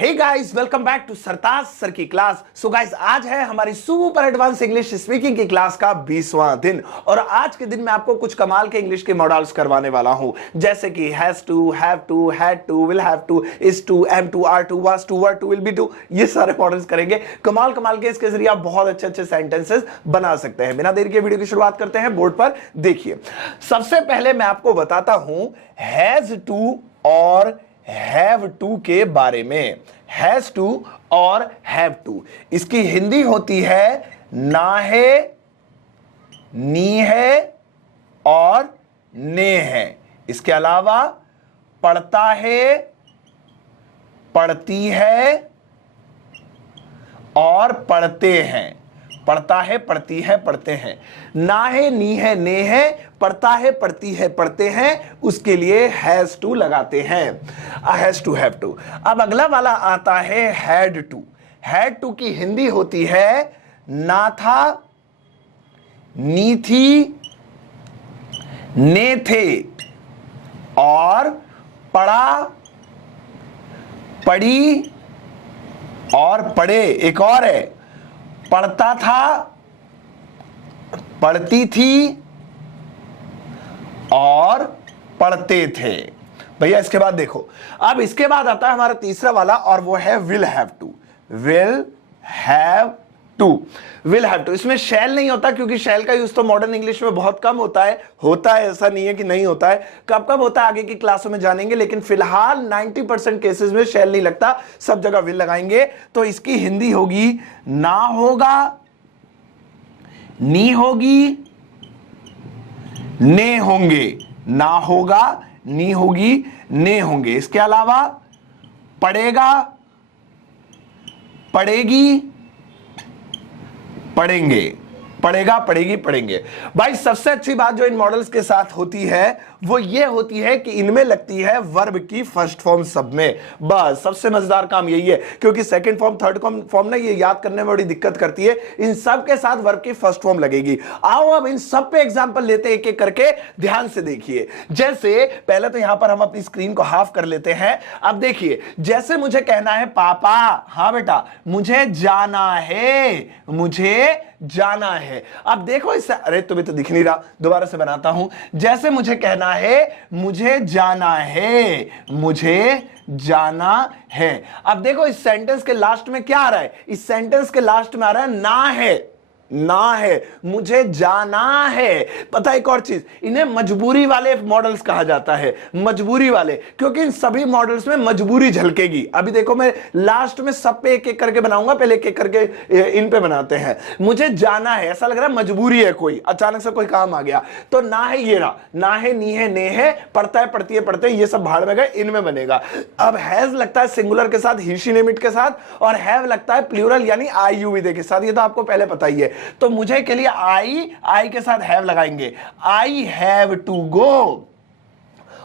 Hey guys, welcome back to Sartaj sir की class. So guys, आज है हमारी सुपर एडवांस इंग्लिश स्पीकिंग की क्लास का 20वां दिन और आज के दिन मैं आपको कुछ कमाल के इंग्लिश के मॉडल्स करवाने वाला हूं, जैसे कि has to, have to, had to, will have to, is to, am to, are to, was to, were to, will be to. ये सारे मॉडल्स करेंगे कमाल कमाल के। इसके जरिए आप बहुत अच्छे अच्छे सेंटेंसेस बना सकते हैं। बिना देरी के वीडियो की शुरुआत करते हैं। बोर्ड पर देखिए, सबसे पहले मैं आपको बताता हूं हैज टू और हैव टू के बारे में। हैज टू और हैव टू, इसकी हिंदी होती है ना है, नी है और ने है। इसके अलावा पढ़ता है, पढ़ती है और पढ़ते हैं। पढ़ता है, पढ़ती है, पढ़ते हैं। ना है, नी है, ने है, पढ़ता है, पढ़ती है, पढ़ते हैं, उसके लिए हैज टू लगाते हैं। Has to, have to. अब अगला वाला आता है हैड टू। हैड टू की हिंदी होती है ना था, नी थी, ने थे और पढ़ा, पढ़ी और पढ़े। एक और है, पढ़ता था, पढ़ती थी और पढ़ते थे। भैया इसके बाद देखो, अब इसके बाद आता है हमारा तीसरा वाला और वो है will have to. Will have to, will have to. इसमें शैल नहीं होता क्योंकि शैल का यूज तो मॉडर्न इंग्लिश में बहुत कम होता है। होता है, ऐसा नहीं है कि नहीं होता है, कब कब होता है आगे की क्लासों में जानेंगे, लेकिन फिलहाल 90% केसेस में शैल नहीं लगता, सब जगह विल लगाएंगे। तो इसकी हिंदी होगी ना होगा, नी होगी, ने होंगे। ना होगा, नी होगी, ने होंगे। इसके अलावा पढ़ेगा, पढ़ेगी, पढ़ेंगे। पढ़ेगा, पढ़ेगी, पढ़ेंगे। भाई सबसे अच्छी बात जो इन मॉडल्स के साथ होती है वो ये होती है कि इनमें लगती है वर्ब की फर्स्ट फॉर्म सब में। बस सबसे मजेदार काम यही है, क्योंकि सेकंड फॉर्म, थर्ड फॉर्म ना ये याद करने में बड़ी दिक्कत करती है। इन सब के साथ वर्ब की फर्स्ट फॉर्म लगेगी। आओ अब इन सब पे एग्जांपल लेते हैं एक एक करके, ध्यान से देखिए। जैसे पहले तो यहां पर हम अपनी स्क्रीन को हाफ कर लेते हैं। अब देखिए, जैसे मुझे कहना है पापा, हाँ बेटा मुझे जाना है, मुझे जाना है। अब देखो इससे, अरे तुम्हें तो दिख नहीं रहा, दोबारा से बनाता हूं। जैसे मुझे कहना है मुझे जाना है, मुझे जाना है। अब देखो इस सेंटेंस के लास्ट में क्या आ रहा है? इस सेंटेंस के लास्ट में आ रहा है ना है। ना है, मुझे जाना है। पता है एक और चीज, इन्हें मजबूरी वाले मॉडल्स कहा जाता है। मजबूरी वाले, क्योंकि इन सभी मॉडल्स में मजबूरी झलकेगी। अभी देखो मैं लास्ट में सब पे एक एक करके बनाऊंगा, पहले एक एक करके इन पे बनाते हैं। मुझे जाना है, ऐसा लग रहा है मजबूरी है, कोई अचानक से कोई काम आ गया। तो ना है, ये रहा, ना है, नी है, ने है, पढ़ता है, पढ़ती है, पढ़ते हैं, ये सब भाड़ में गए, इनमें बनेगा। अब हैज लगता है सिंगुलर के साथ, ही शी नेम इट के साथ, और हैव लगता है प्लूरल यानी आई यू विदे के साथ। ये तो आपको पहले पता ही है। तो मुझे के लिए आई के साथ हैव लगाएंगे। I have to go.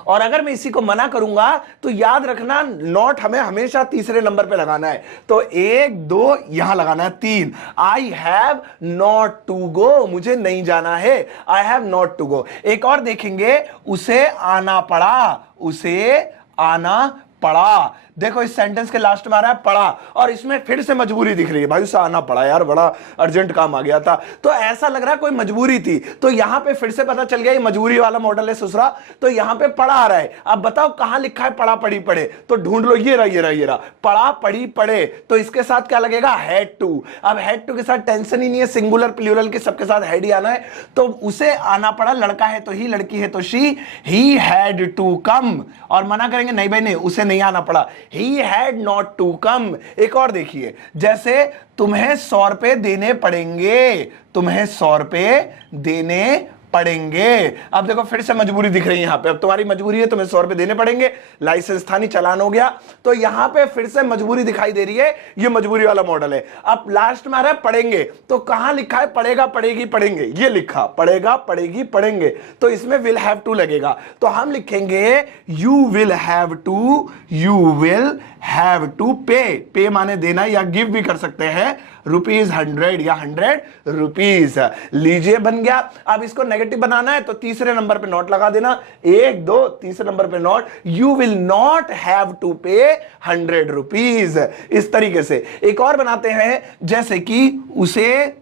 और अगर मैं इसी को मना करूंगा तो याद रखना, नॉट हमें हमेशा तीसरे नंबर पे लगाना है। तो 1 2 यहां लगाना है, 3। I have not to go, मुझे नहीं जाना है। I have not to go. एक और देखेंगे, उसे आना पड़ा, उसे आना पड़ा। देखो इस सेंटेंस के लास्ट में आ रहा है पड़ा, और इसमें फिर से मजबूरी दिख रही है। भाई उसे आना पड़ा, यार बड़ा अर्जेंट काम आ गया था, तो ऐसा लग रहा है कोई मजबूरी थी। तो यहां पे फिर से पता चल गया ये मजबूरी वाला मॉडल है सुसरा। तो यहां पे पड़ा आ रहा है। अब बताओ कहां लिखा है पढ़ा, पढ़ी, पढ़े? तो ढूंढ लो, ये रहा, ये रहा, ये रहा, पढ़ा, पढ़ी, पढ़े। तो इसके साथ क्या लगेगा? Had to. अब हैड टू के साथ टेंशन ही नहीं है, सिंगुलर प्लूरल के सबके साथ हैड ही आना है। तो उसे आना पड़ा, लड़का है तो ही, लड़की है तो she. He had to come. और मना करेंगे नहीं भाई नहीं, उसे नहीं आना पड़ा। He had not to come। एक और देखिए, जैसे तुम्हें 100 रुपए देने पड़ेंगे, तुम्हें 100 रुपए देने पड़ेंगे। अब देखो फिर से मजबूरी दिख रही है यहां पे। अब तुम्हारी मजबूरी है, तुम्हें 100 रुपए देने पड़ेंगे, लाइसेंस था नहीं, चालान हो गया। तो यहां पे फिर से मजबूरी दिखाई दे रही है, ये मजबूरी वाला मॉडल है। अब लास्ट में आ रहा है पढ़ेंगे, तो कहां लिखा है? पढ़ेगा, पढ़ेगी, पढ़ेंगे, ये लिखा, पढ़ेगा, पढ़ेगी, पढ़ेंगे। तो इसमें विल हैव टू लगेगा। तो हम लिखेंगे you will have to, you will have to pay. Pay माने देना या गिव भी कर सकते हैं। ₹100 या 100 रुपीज। लीजिए बन गया। अब इसको नेगेटिव नेगेटिव बनाना है तो तीसरे नंबर पे नॉट लगा देना, 1 2 तीसरे नंबर पे not, you will not have to pay 100 rupees. इस तरीके से एक और बनाते हैं, जैसे कि उसे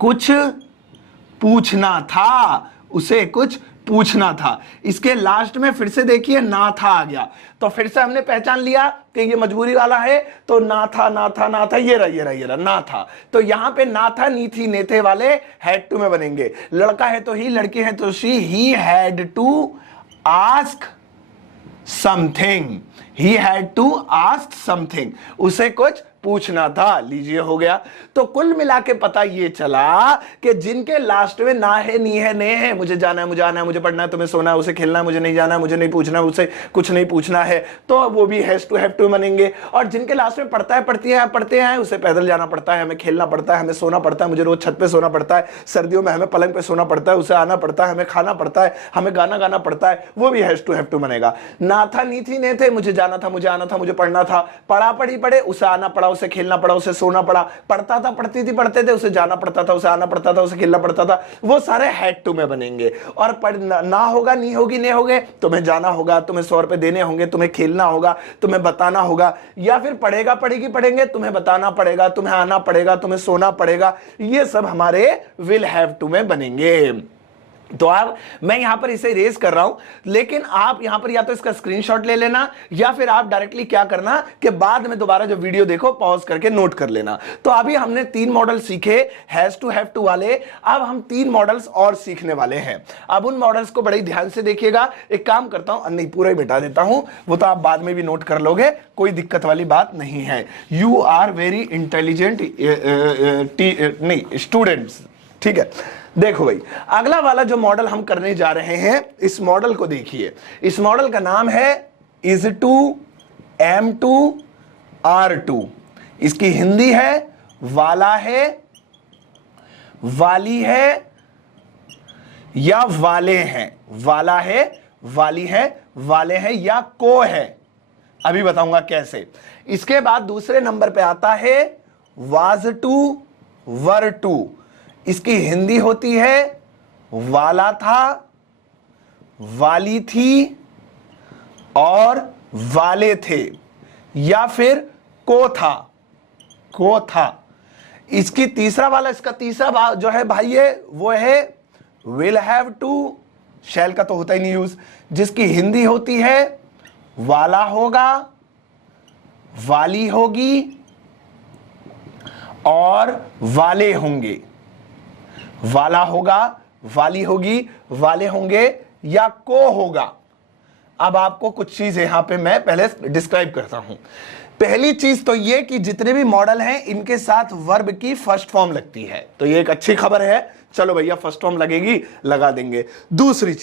कुछ पूछना था, उसे कुछ पूछना था। इसके लास्ट में फिर से देखिए ना था आ गया, तो फिर से हमने पहचान लिया कि ये मजबूरी वाला है, तो ना था ना था ना था, ये रहा ना था। तो यहां पे ना था नी थी ने थे वाले हैड टू में बनेंगे। लड़का है तो ही, लड़की है तो she, he had to ask something, he had to ask something, उसे कुछ पूछना था। लीजिए हो गया। तो कुल मिला के पता ये चला कि जिनके लास्ट में ना है, नी है, ने है, मुझे जाना है, मुझे आना है, मुझे पढ़ना है, तुम्हें सोना है, उसे खेलना है, मुझे नहीं जाना है, मुझे नहीं पूछना, उसे कुछ नहीं पूछना है, तो वो भी हैज टू हैव टू बनेंगे। और जिनके लास्ट में पढ़ता है, पढ़ती है, पढ़ते हैं, उसे पैदल जाना पड़ता है, हमें खेलना पड़ता है, हमें सोना पड़ता है, मुझे रोज छत पे सोना पड़ता है, सर्दियों में हमें पलंग पे सोना पड़ता है, उसे आना पड़ता है, हमें खाना पड़ता है, हमें गाना गाना पड़ता है, वो भी हैज टू हैव टू बनेगा। ना था, नी थी, ने थे, मुझे जाना था, मुझे आना था, मुझे पढ़ना था, पढ़ा पढ़ी पढ़े, उसे आना पड़ा, उसे खेलना पड़ा, उसे सोना पड़ा, पढ़ता था, पढ़ती थी, पढ़ते थे, उसे जाना पड़ता था, उसे आना पड़ता था, उसे खेलना पड़ता था, वो सारे हैड टू में बनेंगे। और ना होगा, नी होगी, ने होगे, तुम्हें जाना होगा, तुम्हें 100 रुपए देने होंगे, तुम्हें खेलना होगा, तुम्हें बताना होगा, या फिर पढ़ेगा पढ़ेगी पढ़ेंगे, तुम्हें बताना पड़ेगा, तुम्हें आना पड़ेगा, तुम्हें सोना पड़ेगा, ये सब हमारे विल हैव टू में बनेंगे। तो आप, मैं यहां पर इसे इरेज कर रहा हूं, लेकिन आप यहां पर या तो इसका स्क्रीनशॉट ले लेना, या फिर आप डायरेक्टली क्या करना कि बाद में दोबारा जो वीडियो देखो पॉज करके नोट कर लेना। तो अभी हमने 3 मॉडल सीखे हैज टू हैव टू वाले, अब हम 3 मॉडल्स और सीखने वाले हैं। अब उन मॉडल्स को बड़े ध्यान से देखिएगा। एक काम करता हूं, नहीं पूरा ही मिटा देता हूं, वो तो आप बाद में भी नोट कर लोगे, कोई दिक्कत वाली बात नहीं है। यू आर वेरी इंटेलिजेंट नहीं स्टूडेंट्स, ठीक है। देखो भाई, अगला वाला जो मॉडल हम करने जा रहे हैं, इस मॉडल को देखिए। इस मॉडल का नाम है is to, am to, are to. इसकी हिंदी है वाला है, वाली है, या वाले हैं। वाला है, वाली है, वाले हैं, या को है। अभी बताऊंगा कैसे। इसके बाद दूसरे नंबर पे आता है वाज टू, वर टू। इसकी हिंदी होती है वाला था, वाली थी, और वाले थे, या फिर को था, को था। इसकी तीसरा वाला, इसका तीसरा जो है भाई है, वो है विल हैव टू, शैल का तो होता ही नहीं यूज, जिसकी हिंदी होती है वाला होगा, वाली होगी, और वाले होंगे। वाला होगा, वाली होगी, वाले होंगे, या को होगा। अब आपको कुछ चीज यहां पे मैं पहले डिस्क्राइब करता हूं। पहली चीज तो ये कि जितने भी मॉडल हैं इनके साथ वर्ब की फर्स्ट फॉर्म लगती है, तो ये एक अच्छी खबर है। चलो भैया फर्स्ट फॉर्म लगेगी, लगा देंगे। दूसरी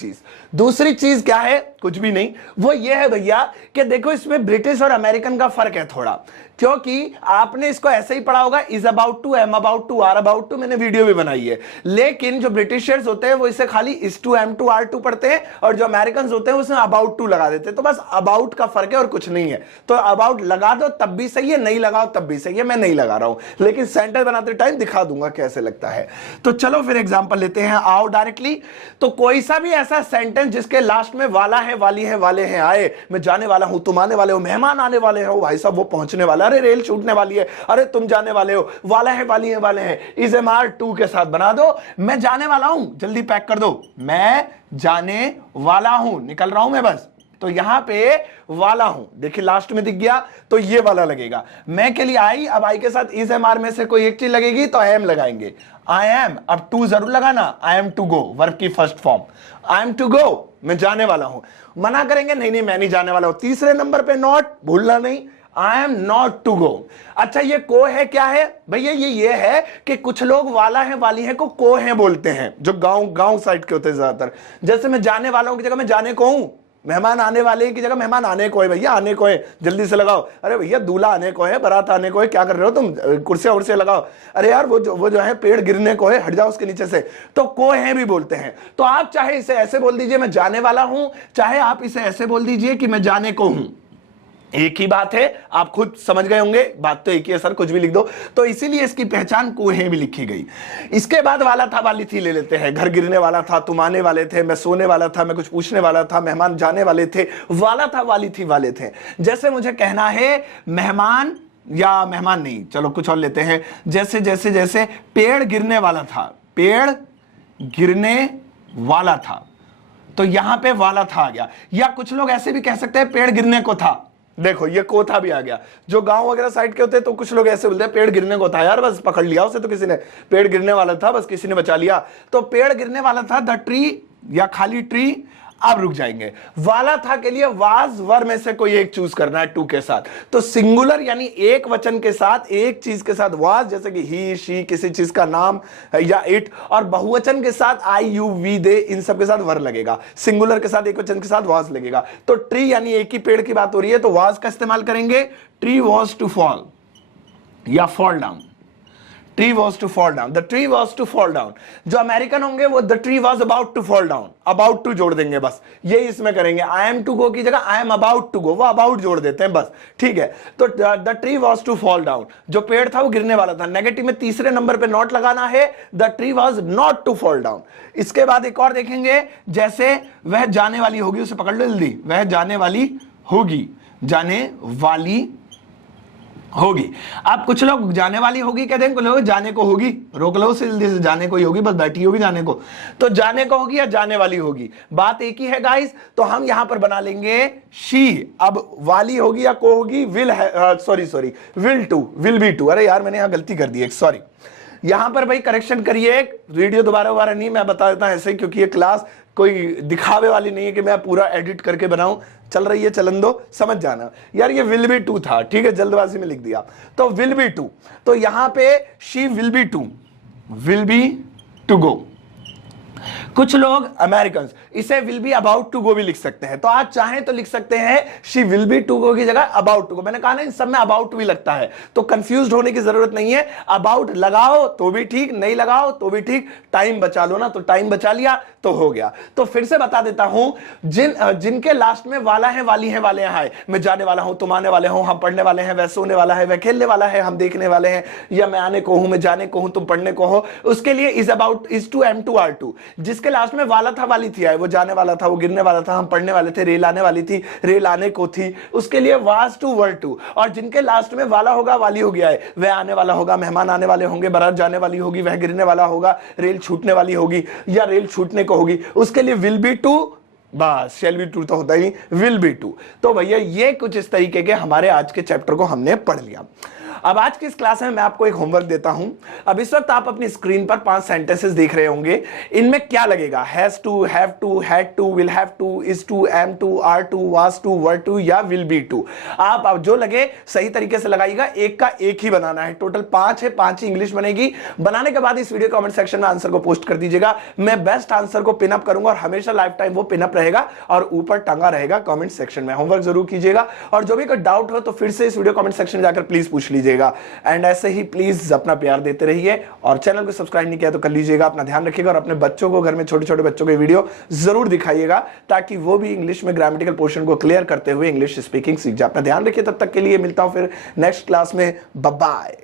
चीज क्या है? कुछ भी नहीं, वो ये है भैया कि देखो इसमें ब्रिटिश और अमेरिकन का फर्क है थोड़ा, क्योंकि आपने इसको ऐसे ही पढ़ा होगा, is about to, am about to, are about to, मैंने वीडियो भी बनाई है। लेकिन जो ब्रिटिशर्स होते हैं वो इसे खाली is to, am to, are to पढ़ते हैं, और जो अमेरिकन होते हैं उसमें अबाउट टू लगा देते हैं। तो बस अबाउट का फर्क है और कुछ नहीं है। तो अबाउट लगा दो तब भी सही है, नहीं लगाओ तब भी सही है। मैं नहीं लगा रहा हूं, लेकिन सेंटेंस बनाते टाइम दिखा दूंगा कैसे लगता है। तो चलो फिर एग्जांपल लेते हैं, आओ डायरेक्टली। तो कोई सा भी ऐसा सेंटेंस जिसके लास्ट में वाला है, वाली है, वाले हैं, आए, मैं जाने वाला हूं, तुम आने वाले हो, मेहमान आने वाले हो, भाई साहब वो पहुंचने वाला, अरे रेल छूटने वाली है, अरे तुम जाने वाले हो, वाला है, वाली है, वाले हैं, इज एम आर टू के साथ बना दो। मैं जाने वाला हूं, जल्दी पैक कर दो, मैं जाने वाला हूं, निकल रहा हूं मैं बस। तो यहां पे वाला हूं, देखिए लास्ट में दिख गया, तो ये वाला लगेगा। मैं के लिए आई, अब आई के साथ इज एम आर में से कोई एक चीज लगेगी तो आई एम लगाएंगे। आई एम, अब टू जरूर लगाना, I am to go, verb की first form, I am to go, मैं जाने वाला हूं। मना करेंगे, नहीं नहीं मैं नहीं जाने वाला हूं। तीसरे नंबर पे नॉट, भूलना नहीं, I am not to go. अच्छा ये को है, क्या है भैया? ये है कि कुछ लोग वाला है, वाली है को है बोलते हैं, जो गांव साइड के होते हैं ज्यादातर। जैसे मैं जाने वाला हूं की जगह मैं जाने को हूं, मेहमान आने वाले की जगह मेहमान आने को है, भैया आने को है, जल्दी से लगाओ। अरे भैया दूल्हा आने को है, बारात आने को है, क्या कर रहे हो तुम, कुर्सियां उर्सियां लगाओ। अरे यार वो जो है पेड़ गिरने को है, हट जाओ उसके नीचे से। तो को है भी बोलते हैं। तो आप चाहे इसे ऐसे बोल दीजिए मैं जाने वाला हूं, चाहे आप इसे ऐसे बोल दीजिए कि मैं जाने को हूं। एक ही बात है, आप खुद समझ गए होंगे, बात तो एक ही है सर, कुछ भी लिख दो। तो इसीलिए इसकी पहचान कुएं भी लिखी गई। इसके बाद वाला था वाली थी ले लेते हैं। घर गिरने वाला था, तुम आने वाले थे, मैं सोने वाला था, मैं कुछ पूछने वाला था, मेहमान जाने वाले थे, वाला था वाली थी वाले थे। जैसे मुझे कहना है मेहमान, या मेहमान नहीं, चलो कुछ और लेते हैं। जैसे जैसे जैसे पेड़ गिरने वाला था, पेड़ गिरने वाला था, तो यहां पे वाला था आ गया। या कुछ लोग ऐसे भी कह सकते हैं पेड़ गिरने को था, देखो ये को था भी आ गया। जो गांव वगैरह साइड के होते हैं तो कुछ लोग ऐसे बोलते हैं पेड़ गिरने को था यार, बस पकड़ लिया उसे, तो किसी ने पेड़ गिरने वाला था, बस किसी ने बचा लिया। तो पेड़ गिरने वाला था, द ट्री, या खाली ट्री। अब रुक जाएंगे, वाला था के लिए वाज वर में से कोई एक चूज करना है टू के साथ। तो सिंगुलर यानी एक वचन के साथ, एक चीज के साथ वाज, जैसे कि ही शी, किसी चीज का नाम या इट, और बहुवचन के साथ आई यू वी दे, इन सब के साथ वर लगेगा। सिंगुलर के साथ, एक वचन के साथ वाज लगेगा। तो ट्री यानी एक ही पेड़ की बात हो रही है, तो वाज का इस्तेमाल करेंगे। ट्री वॉज टू फॉल या fall down, tree was to fall down, the tree was to fall down. जो अमेरिकन होंगे वो the tree was about to fall down, about to जोड़ देंगे बस, ये इसमें करेंगे। आई एम टू गो की जगह I am about to go, वो अबाउट जोड़ देते हैं बस, ठीक है। तो the tree was to fall down, जो पेड़ था वो गिरने वाला था। नेगेटिव में तीसरे नंबर पे नॉट लगाना है, the tree was not to fall down. इसके बाद एक और देखेंगे, जैसे वह जाने वाली होगी, उसे पकड़ लो जल्दी, वह जाने वाली होगी, जाने वाली होगी। अब कुछ लोग जाने वाली होगी कहते हैं, कुछ लोग जाने को होगी, रोक लो उसे जल्दी से, जाने को ही होगी, बस बैठी होगी जाने को। तो जाने को होगी या जाने वाली होगी, बात एक ही है गाइस। तो हम यहां पर बना लेंगे शी। अब वाली होगी या को होगी, विल है, sorry will to, will be to. अरे यार मैंने यहां गलती कर दी एक, सॉरी। यहां पर भाई करेक्शन करिए, एक वीडियो दोबारा नहीं, मैं बता देता हूं ऐसे ही, क्योंकि ये क्लास कोई दिखावे वाली नहीं है कि मैं पूरा एडिट करके बनाऊं। चल रही है, चलन दो, समझ जाना यार। ये विल बी टू था, ठीक है, जल्दबाजी में लिख दिया। तो विल बी टू, तो यहां पे she will be to go. कुछ लोग अमेरिकन इसे will be about to go भी लिख सकते हैं। तो आप चाहें तो लिख सकते हैं she will be to go की जगह अबाउट टू गो। मैंने कहा ना इन सब में अबाउट भी लगता है, तो कंफ्यूज होने की जरूरत नहीं है। अबाउट लगाओ तो भी ठीक, नहीं लगाओ तो भी ठीक, टाइम बचा लो ना, तो टाइम बचा लिया तो हो गया। तो फिर से बता देता हूं, जिनके लास्ट में वाला है, वाली है, वाले यहां है, मैं जाने वाला हूं, तुम आने वाले हो, हम पढ़ने वाले हैं, वह सोने वाला है, वह खेलने वाला है, हम देखने वाले हैं, या मैं आने को हूं, मैं जाने को हूं, तुम पढ़ने को हो, उसके लिए is about, is to, am to, are to. जिसके लास्ट में वाला था वाली थी आए, वो जाने वाला था, वो गिरने वाला था, हम पढ़ने वाले थे, रेल आने वाली थी, रेल आने को थी, उसके लिए वाज टू, वर टू। और जिनके लास्ट में वाला होगा, वाली हो गया है, वह आने वाला होगा, मेहमान आने वाले होंगे, बारात जाने वाली होगी, वह गिरने वाला होगा, रेल छूटने वाली होगी या रेल छूटने को होगी, उसके लिए विल बी टू, बस शैल बी टू तो होता ही, विल बी टू। तो भैया ये कुछ इस तरीके के हमारे आज के चैप्टर को हमने पढ़ लिया। अब आज की इस क्लास में मैं आपको एक होमवर्क देता हूं। अब इस वक्त आप अपनी स्क्रीन पर 5 सेंटेंसेस देख रहे होंगे, इनमें क्या लगेगा, has to, have to, had to, will have to, is to, am to, are to, was to, were to या विल बी टू। आप जो लगे सही तरीके से लगाइएगा, एक का एक ही बनाना है। टोटल 5 है, 5 ही इंग्लिश बनेगी। बनाने के बाद इस वीडियो कमेंट सेक्शन में आंसर को पोस्ट कर दीजिएगा। मैं बेस्ट आंसर को पिन अप करूंगा और हमेशा लाइफ टाइम वो पिन अप रहेगा और ऊपर टंगा रहेगा कमेंट सेक्शन में। होमवर्क जरूर कीजिएगा और जो भी कोई डाउट हो तो फिर से इस वीडियो कमेंट सेक्शन में जाकर प्लीज पूछ लीजिएगा। एंड ऐसे ही प्लीज अपना प्यार देते रहिए और चैनल को सब्सक्राइब नहीं किया तो कर लीजिएगा। अपना ध्यान रखिएगा और अपने बच्चों को, घर में छोटे छोटे बच्चों के वीडियो जरूर दिखाइएगा ताकि वो भी इंग्लिश में ग्रामेटिकल पोर्शन को क्लियर करते हुए इंग्लिश स्पीकिंग सीख जाए। अपना ध्यान रखिए, तब तक के लिए मिलता हूं फिर नेक्स्ट क्लास में। Bye bye.